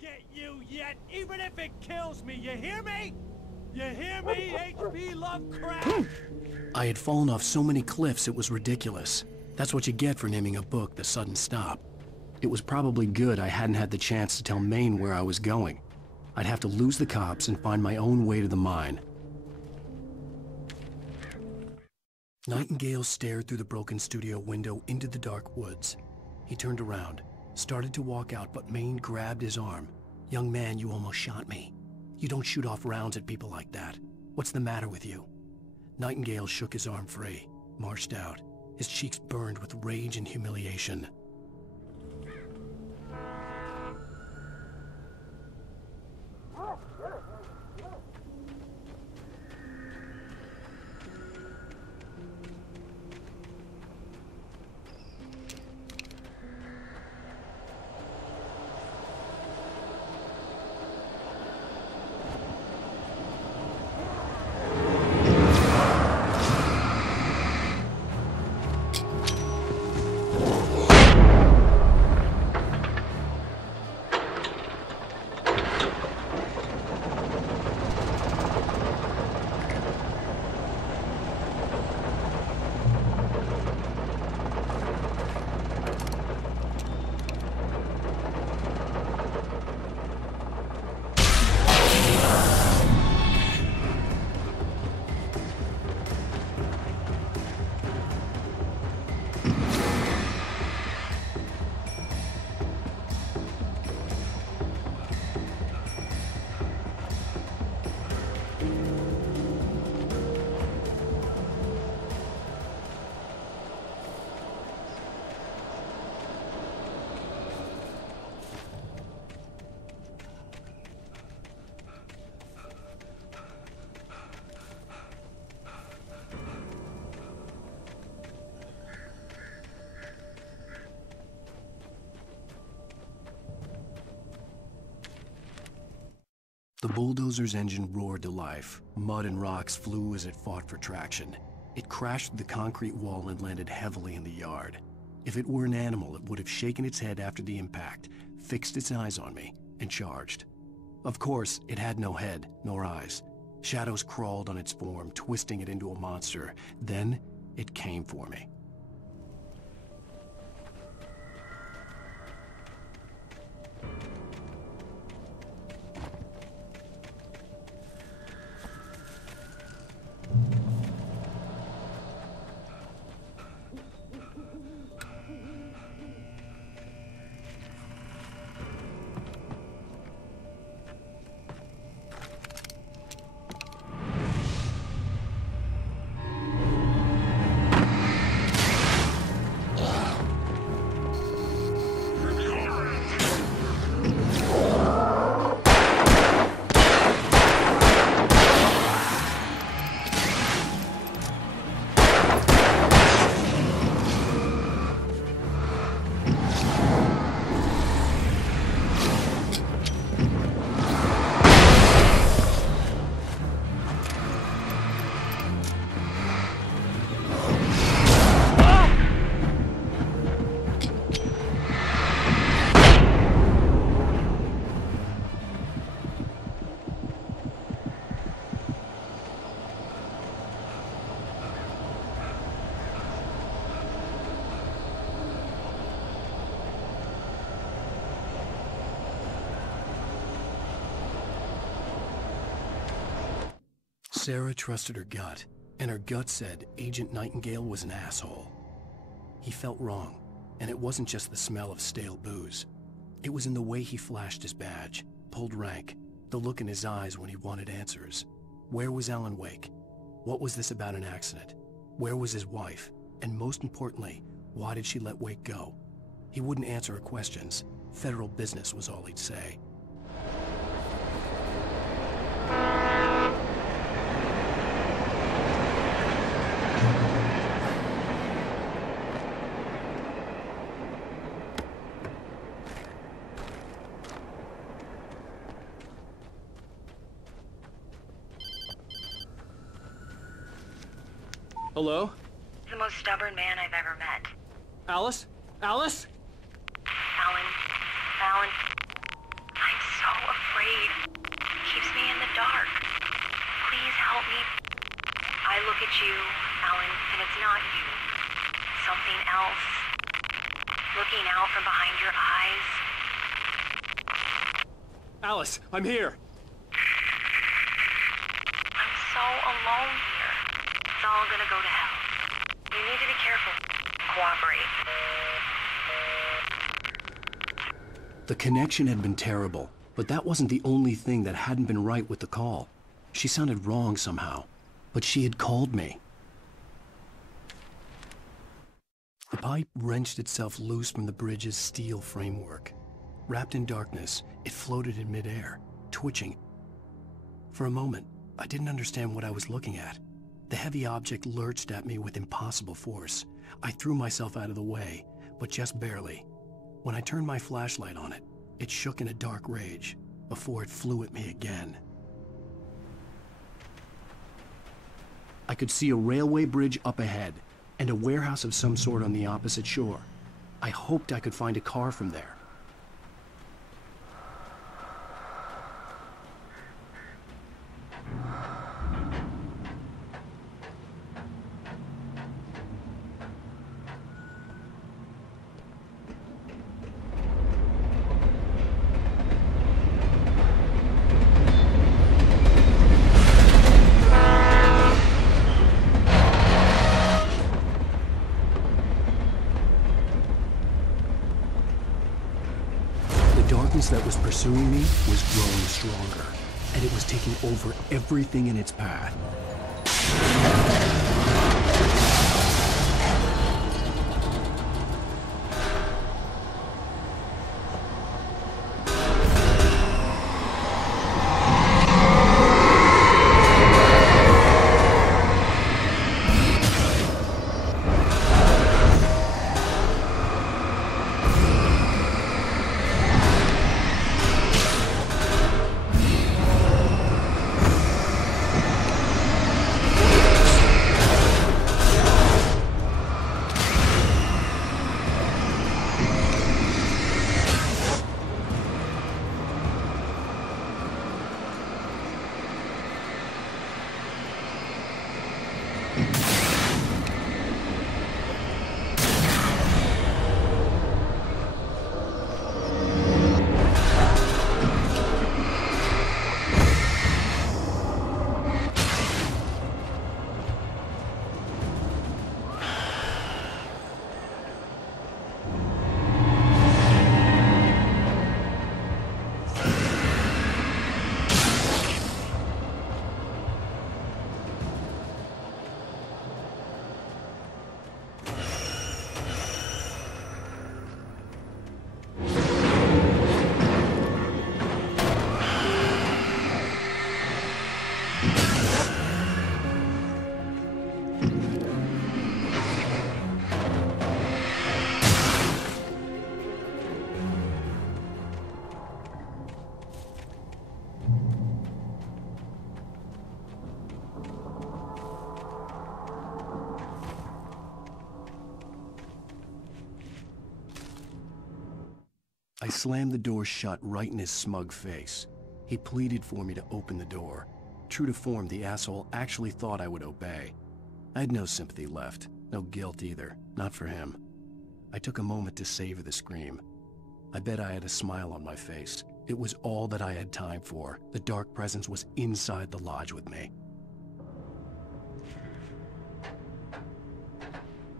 get you yet, even if it kills me, you hear me? You hear me, H.P. Lovecraft? I had fallen off so many cliffs it was ridiculous. That's what you get for naming a book The Sudden Stop. It was probably good I hadn't had the chance to tell Maine where I was going. I'd have to lose the cops and find my own way to the mine. Nightingale stared through the broken studio window into the dark woods. He turned around, started to walk out, but Maine grabbed his arm. "Young man, you almost shot me. You don't shoot off rounds at people like that. What's the matter with you?" Nightingale shook his arm free, marched out. His cheeks burned with rage and humiliation. The bulldozer's engine roared to life. Mud and rocks flew as it fought for traction. It crashed through the concrete wall and landed heavily in the yard. If it were an animal, it would have shaken its head after the impact, fixed its eyes on me, and charged. Of course, it had no head, nor eyes. Shadows crawled on its form, twisting it into a monster. Then, it came for me. Sarah trusted her gut, and her gut said Agent Nightingale was an asshole. He felt wrong, and it wasn't just the smell of stale booze. It was in the way he flashed his badge, pulled rank, the look in his eyes when he wanted answers. Where was Alan Wake? What was this about an accident? Where was his wife? And most importantly, why did she let Wake go? He wouldn't answer her questions. Federal business was all he'd say. Hello? The most stubborn man I've ever met. Alice? Alice? Alan. I'm Alice, I'm here. I'm so alone here. It's all gonna go to hell. You need to be careful. Cooperate. The connection had been terrible, but that wasn't the only thing that hadn't been right with the call. She sounded wrong somehow, but she had called me. The pipe wrenched itself loose from the bridge's steel framework. Wrapped in darkness, it floated in midair, twitching. For a moment, I didn't understand what I was looking at. The heavy object lurched at me with impossible force. I threw myself out of the way, but just barely. When I turned my flashlight on it, it shook in a dark rage before it flew at me again. I could see a railway bridge up ahead and a warehouse of some sort on the opposite shore. I hoped I could find a car from there. The darkness that was pursuing me was growing stronger, and it was taking over everything in its path. I slammed the door shut right in his smug face. He pleaded for me to open the door. True to form, the asshole actually thought I would obey. I had no sympathy left, no guilt either, not for him. I took a moment to savor the scream. I bet I had a smile on my face. It was all that I had time for. The dark presence was inside the lodge with me.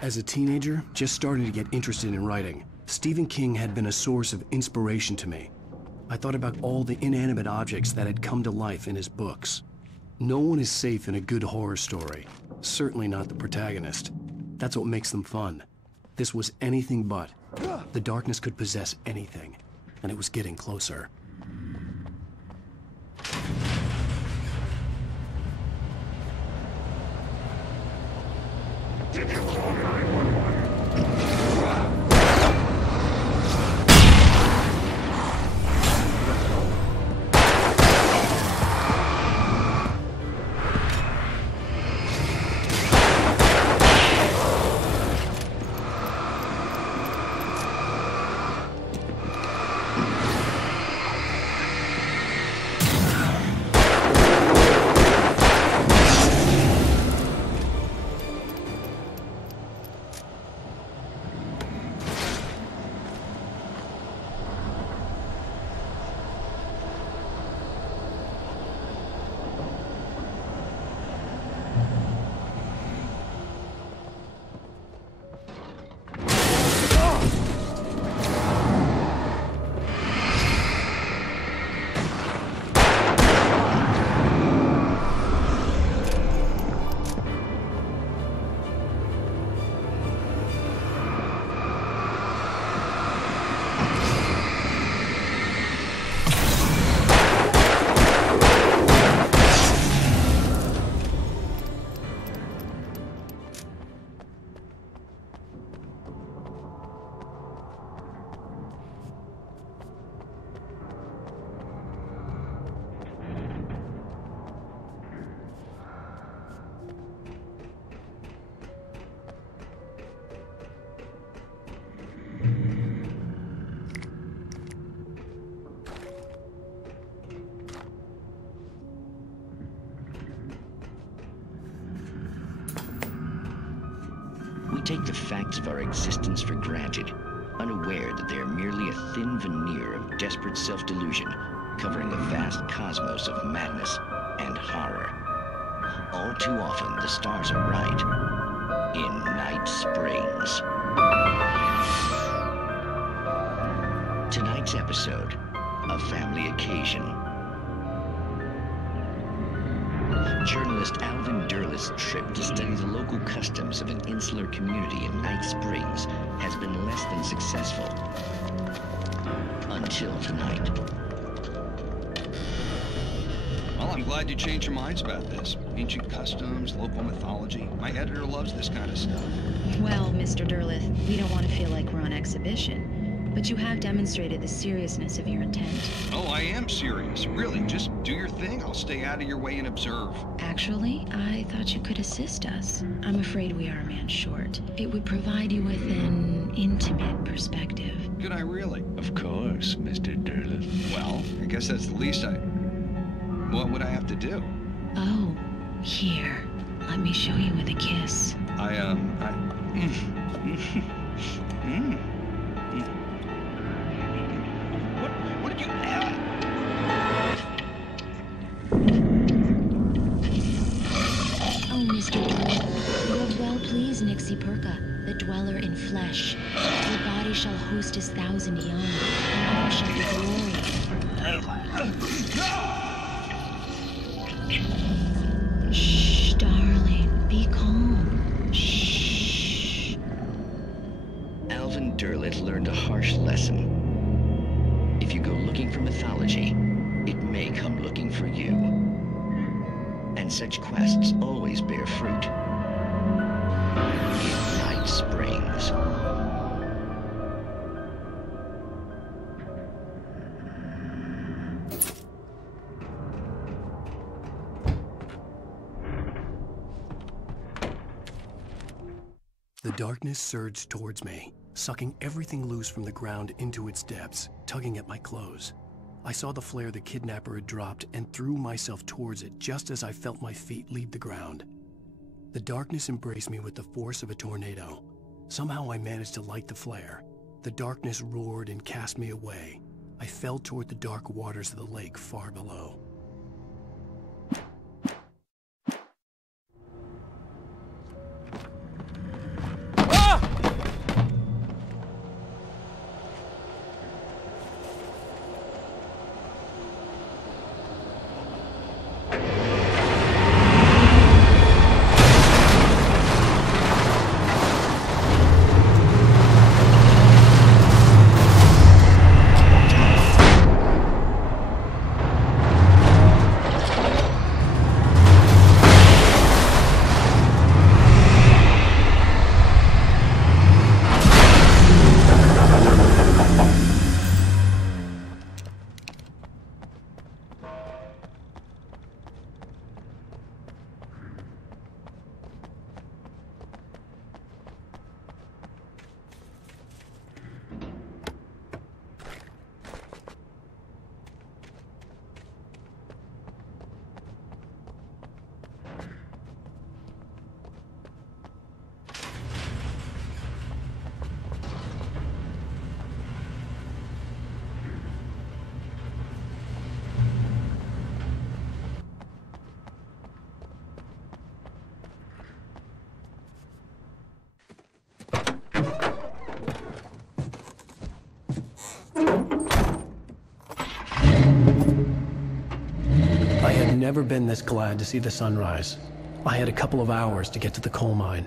As a teenager, just starting to get interested in writing, Stephen King had been a source of inspiration to me. I thought about all the inanimate objects that had come to life in his books. No one is safe in a good horror story, certainly not the protagonist. That's what makes them fun. This was anything but. The darkness could possess anything, and it was getting closer. Did you call 911? take the facts of our existence for granted, unaware that they are merely a thin veneer of desperate self-delusion covering a vast cosmos of madness and horror. All too often, the stars are right. In Night Springs. Tonight's episode, A Family Occasion. Journalist Alvin Derleth's trip to study the local customs of an insular community in Night Springs has been less than successful. Until tonight. Well, I'm glad you changed your minds about this. Ancient customs, local mythology. My editor loves this kind of stuff. Well, Mr. Derleth, we don't want to feel like we're on exhibition, but you have demonstrated the seriousness of your intent. Oh, I am serious. Really, just do your thing. I'll stay out of your way and observe. Actually, I thought you could assist us. I'm afraid we are a man short. It would provide you with an intimate perspective. Could I really? Of course, Mr. Derleth. Well, I guess that's the least What would I have to do? Oh, here. Let me show you with a kiss. What did you... Oh, Mr. Derleth, you have well pleased Nixie Perka, the dweller in flesh. Your body shall host his 1,000 young, and all shall be glorious. Shh, darling, be calm. Shh. Alvin Derleth learned a harsh lesson. If you go looking for mythology, it may come looking for you. And such quests always bear fruit. In Night Springs. The darkness surged towards me, sucking everything loose from the ground into its depths, tugging at my clothes. I saw the flare the kidnapper had dropped and threw myself towards it just as I felt my feet leave the ground. The darkness embraced me with the force of a tornado. Somehow I managed to light the flare. The darkness roared and cast me away. I fell toward the dark waters of the lake far below. I had never been this glad to see the sunrise. I had a couple of hours to get to the coal mine.